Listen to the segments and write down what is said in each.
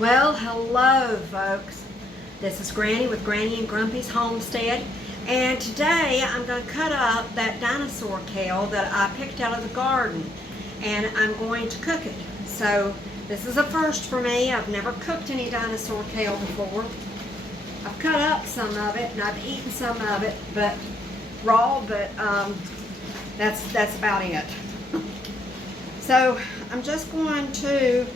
Well, hello folks. This is Granny with Granny and Grumpy's Homestead, and today I'm going to cut up that dinosaur kale that I picked out of the garden, and I'm going to cook it. So this is a first for me. I've never cooked any dinosaur kale before. I've cut up some of it and I've eaten some of it, but raw, but that's about it. So I'm just going to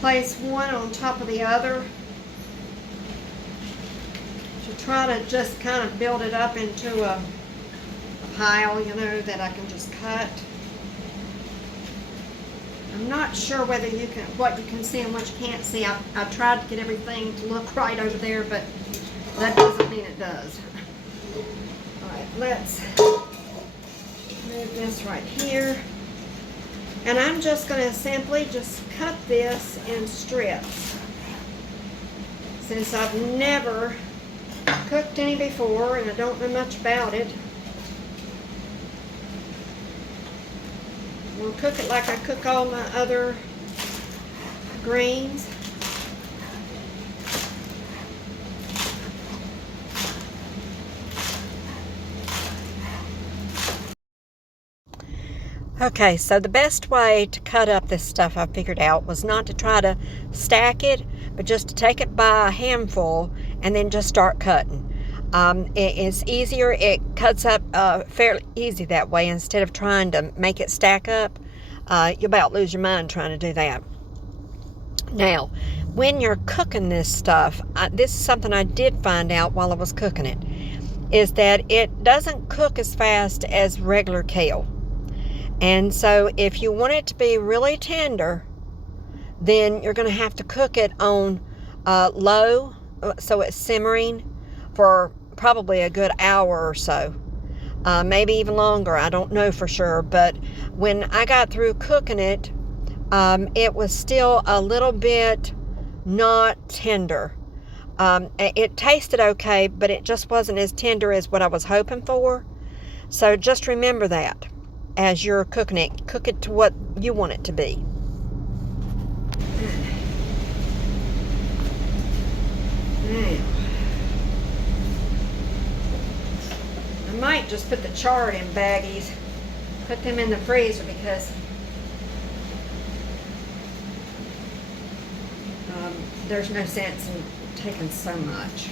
place one on top of the other to try to just kind of build it up into a pile, you know, that I can just cut. I'm not sure whether you can, what you can see and what you can't see. I tried to get everything to look right over there, but that doesn't mean it does. Alright, let's move this right here. And I'm just going to simply just cut this in strips. Since I've never cooked any before and I don't know much about it, I'm going to cook it like I cook all my other greens. Okay, so the best way to cut up this stuff I figured out was not to try to stack it, but just to take it by a handful and then just start cutting. It's easier, it cuts up fairly easy that way instead of trying to make it stack up. You'll about lose your mind trying to do that. Now, when you're cooking this stuff, this is something I did find out while I was cooking it, is that it doesn't cook as fast as regular kale. And so if you want it to be really tender, then you're going to have to cook it on low, so it's simmering for probably a good hour or so. Maybe even longer, I don't know for sure. But when I got through cooking it, it was still a little bit not tender. It tasted okay, but it just wasn't as tender as what I was hoping for. So just remember that. As you're cooking it, cook it to what you want it to be. Now, I might just put the chard in baggies, put them in the freezer because there's no sense in taking so much.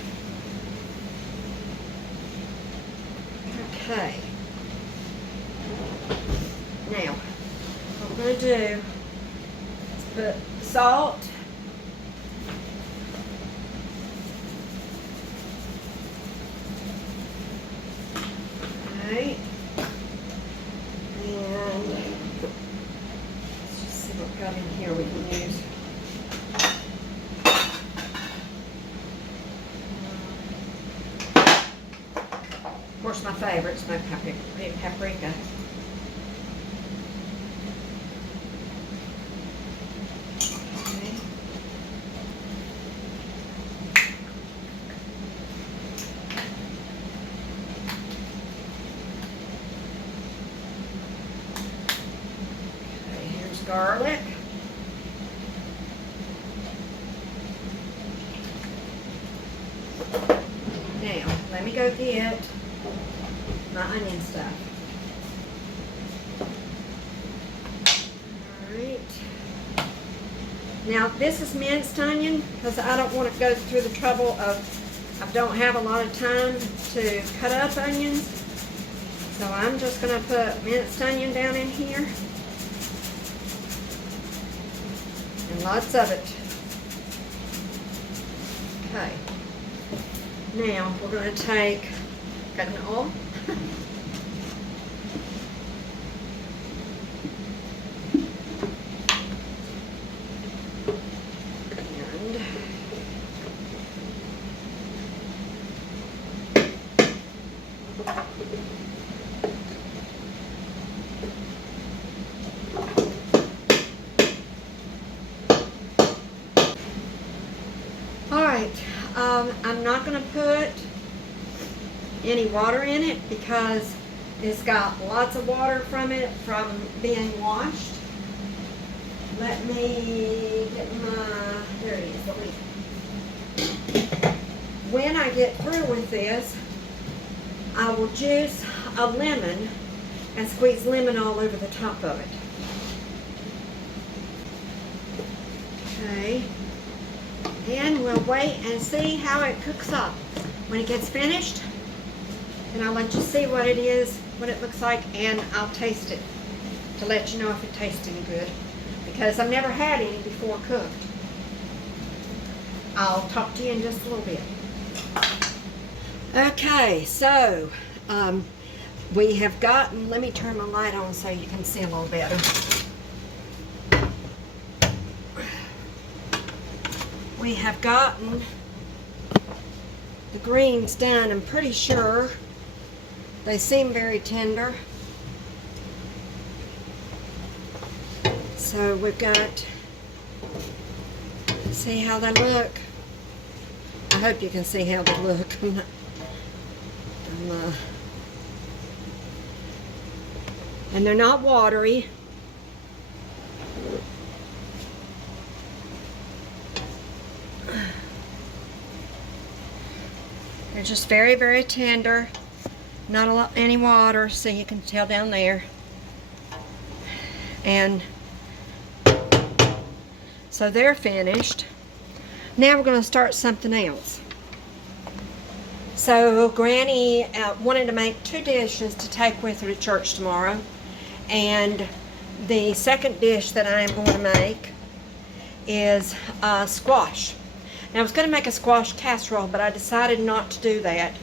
Okay. Now, what I'm going to do is put salt, okay, and let's just see what we've got in here we can use. Of course, my favorite is smoked paprika. Garlic. Now, let me go get my onion stuff. Alright. Now, this is minced onion because I don't want to go through the trouble of, I don't have a lot of time to cut up onions. So I'm just going to put minced onion down in here. And lots of it. Okay. Now we're going to take, got an oil. I'm not going to put any water in it because it's got lots of water from it from being washed. Let me get my, there it is. When I get through with this, I will juice a lemon and squeeze lemon all over the top of it. Okay. And we'll wait and see how it cooks up. When it gets finished, then I'll let you see what it is, what it looks like, and I'll taste it to let you know if it tastes any good. Because I've never had any before cooked. I'll talk to you in just a little bit. Okay, so we have gotten, let me turn my light on so you can see a little better. We have gotten the greens done. I'm pretty sure they seem very tender. So we've got, see how they look. I hope you can see how they look. And they're not watery. They're just very, very tender. Not a lot, any water, so you can tell down there. And so they're finished. Now we're going to start something else. So Granny wanted to make 2 dishes to take with her to church tomorrow. And the second dish that I am going to make is squash. Now I was going to make a squash casserole, but I decided not to do that.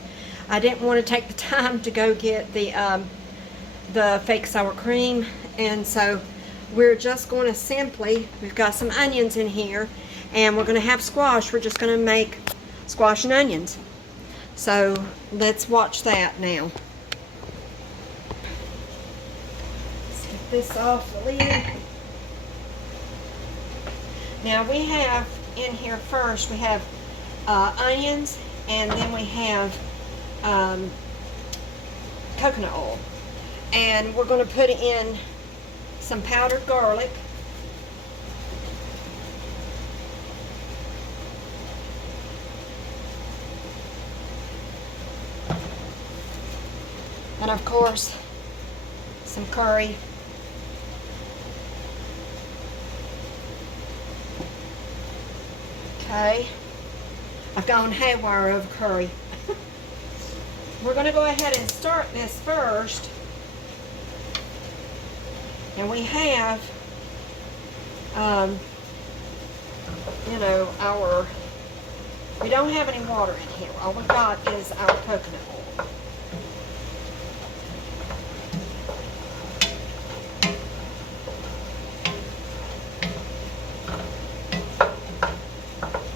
I didn't want to take the time to go get the fake sour cream, and so we're just going to simply, we've got some onions in here, and we're going to have squash. We're just going to make squash and onions. So let's watch that now. Let's get this off the lid. Now we have in here first, we have onions, and then we have coconut oil. And we're going to put in some powdered garlic. And of course, some curry. Okay. I've gone haywire over curry. We're going to go ahead and start this first. And we have, you know, we don't have any water in here. All we've got is our coconut oil.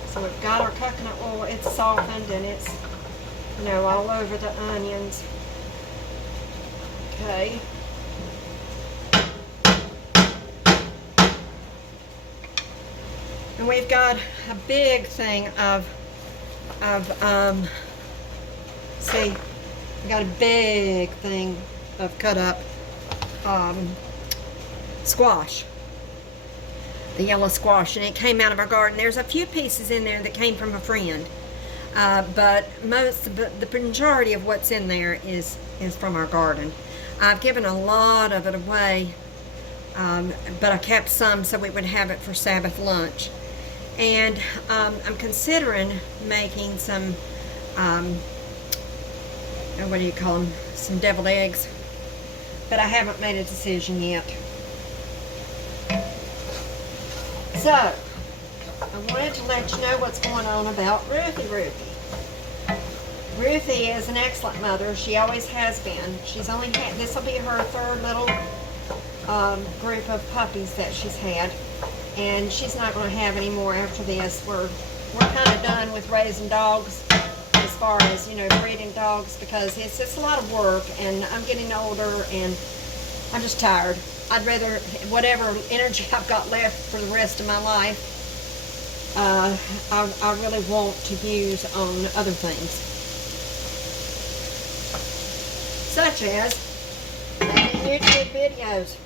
So we've got our coconut oil. It's softened and it's, you know, all over the onions. Okay. And we've got a big thing of see, we got a big thing of cut up squash, the yellow squash, and it came out of our garden. There's a few pieces in there that came from a friend, but the majority of what's in there is from our garden. I've given a lot of it away, but I kept some so we would have it for Sabbath lunch. And I'm considering making some, what do you call them, some deviled eggs, but I haven't made a decision yet. So, I wanted to let you know what's going on about Ruthie. Ruthie is an excellent mother. She always has been. She's only had, this will be her third little group of puppies that she's had. And she's not going to have any more after this. We're kind of done with raising dogs as far as, you know, breeding dogs, because it's just a lot of work, and I'm getting older and I'm just tired. I'd rather, whatever energy I've got left for the rest of my life, I really want to use on other things. Such as making YouTube videos.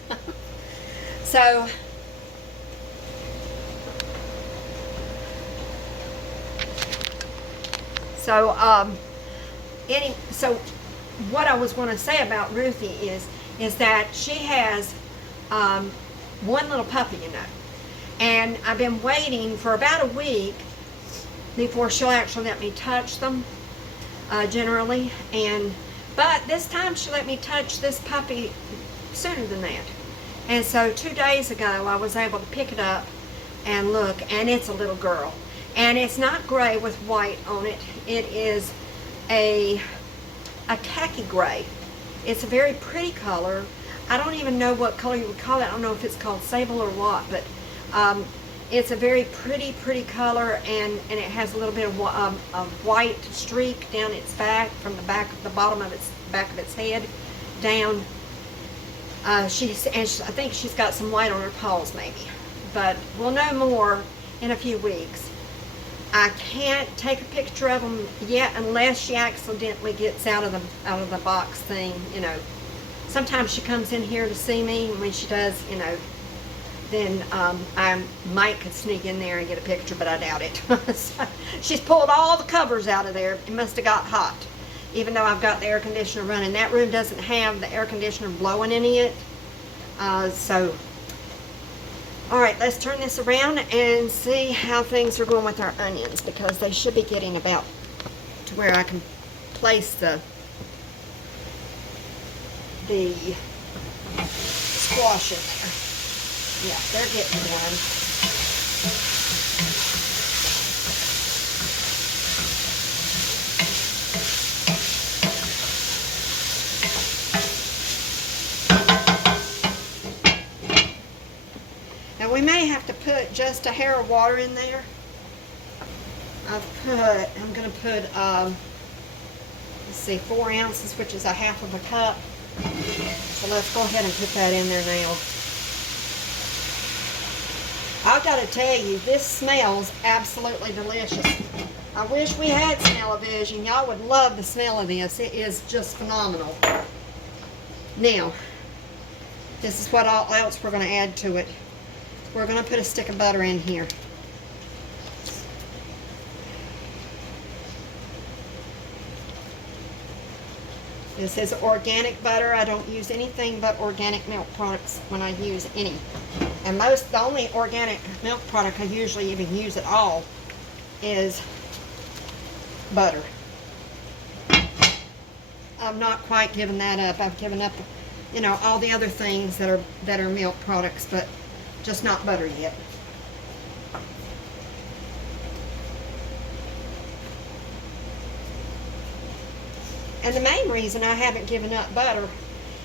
So, So, so what I was going to say about Ruthie is that she has one little puppy, and I've been waiting for about a week before she'll actually let me touch them, generally. But this time she let me touch this puppy sooner than that. And so 2 days ago I was able to pick it up and look, and it's a little girl. And it's not gray with white on it. It is a khaki gray. It's a very pretty color. I don't even know what color you would call it. I don't know if it's called sable or what, but it's a very pretty color, and it has a little bit of a white streak down its back, from the bottom of its back of its head down. I think she's got some white on her paws maybe, but we'll know more in a few weeks. I can't take a picture of them yet unless she accidentally gets out of the box thing. Sometimes she comes in here to see me, and when she does, then I might could sneak in there and get a picture, but I doubt it. So, she's pulled all the covers out of there. It must have got hot, even though I've got the air conditioner running. That room doesn't have the air conditioner blowing in it. All right, let's turn this around and see how things are going with our onions, because they should be getting about to where I can place the squash in there. Yeah, they're getting done. Now we may have to put just a hair of water in there. I'm going to put, let's see, 4 ounces, which is a half of a cup. So let's go ahead and put that in there now. I've got to tell you, this smells absolutely delicious. I wish we had smell-o-vision. Y'all would love the smell of this. It is just phenomenal. Now, this is what else we're going to add to it. We're going to put a stick of butter in here. This is organic butter. I don't use anything but organic milk products when I use any. And the only organic milk product I usually even use at all is butter. I've not quite given that up. I've given up, all the other things that are milk products, but just not butter yet. And the main reason I haven't given up butter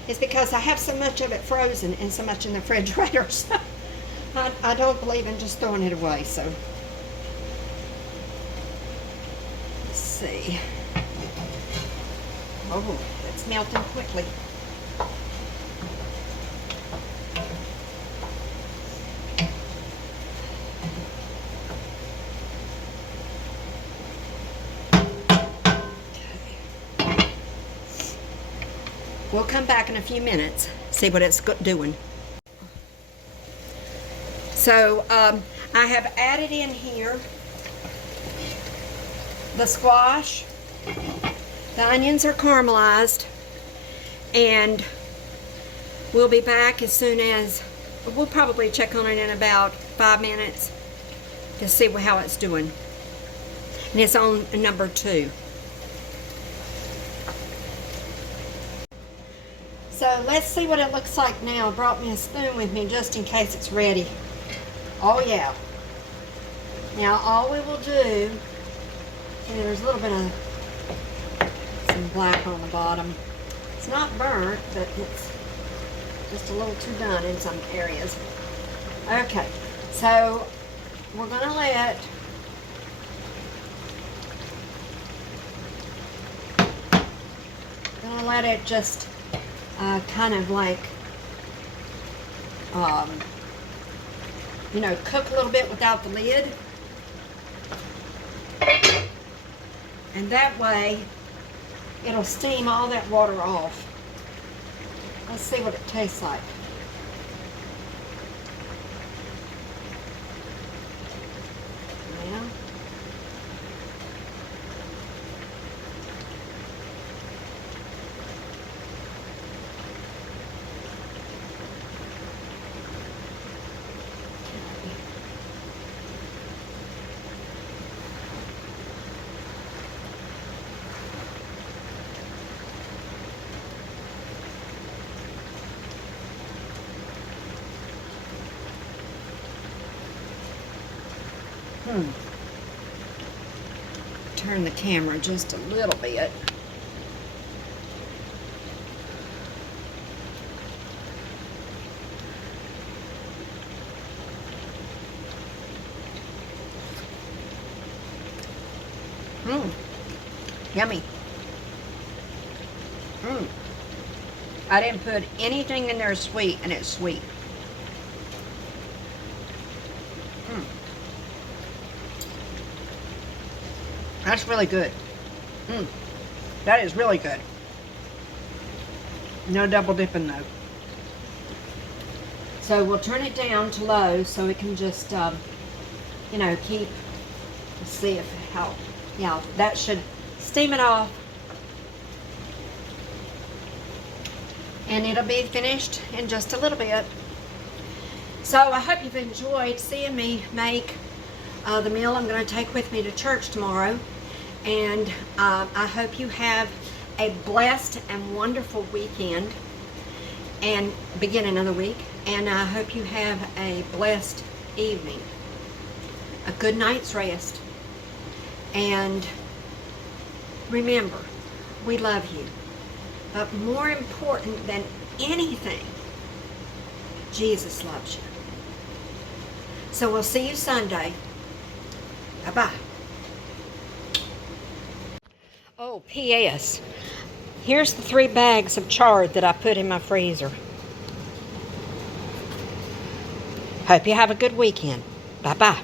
is because I have so much of it frozen and so much in the refrigerator. So I don't believe in just throwing it away. So let's see. Oh, it's melting quickly. We'll come back in a few minutes, see what it's doing. So I have added in here the squash. The onions are caramelized, and we'll be back as soon as, we'll probably check on it in about 5 minutes to see how it's doing. And it's on number 2. So let's see what it looks like now. I brought me a spoon with me just in case it's ready. Oh yeah. Now all we will do, see, there's a little bit of some black on the bottom. It's not burnt, but it's just a little too done in some areas. Okay, so we're gonna let it just kind of like, cook a little bit without the lid. And that way, it'll steam all that water off. Let's see what it tastes like. Turn the camera just a little bit. Yummy. I didn't put anything in there sweet, and it's sweet. That's really good. That is really good. No double dipping though. So we'll turn it down to low so it can just, you know, keep, let's see if how, yeah, that should steam it off. And it'll be finished in just a little bit. So I hope you've enjoyed seeing me make the meal I'm going to take with me to church tomorrow. And I hope you have a blessed and wonderful weekend and beginning of the week. And I hope you have a blessed evening, a good night's rest. And remember, we love you. But more important than anything, Jesus loves you. So we'll see you Sunday. Bye-bye. Oh, P.S. Here's the 3 bags of chard that I put in my freezer. Hope you have a good weekend. Bye-bye.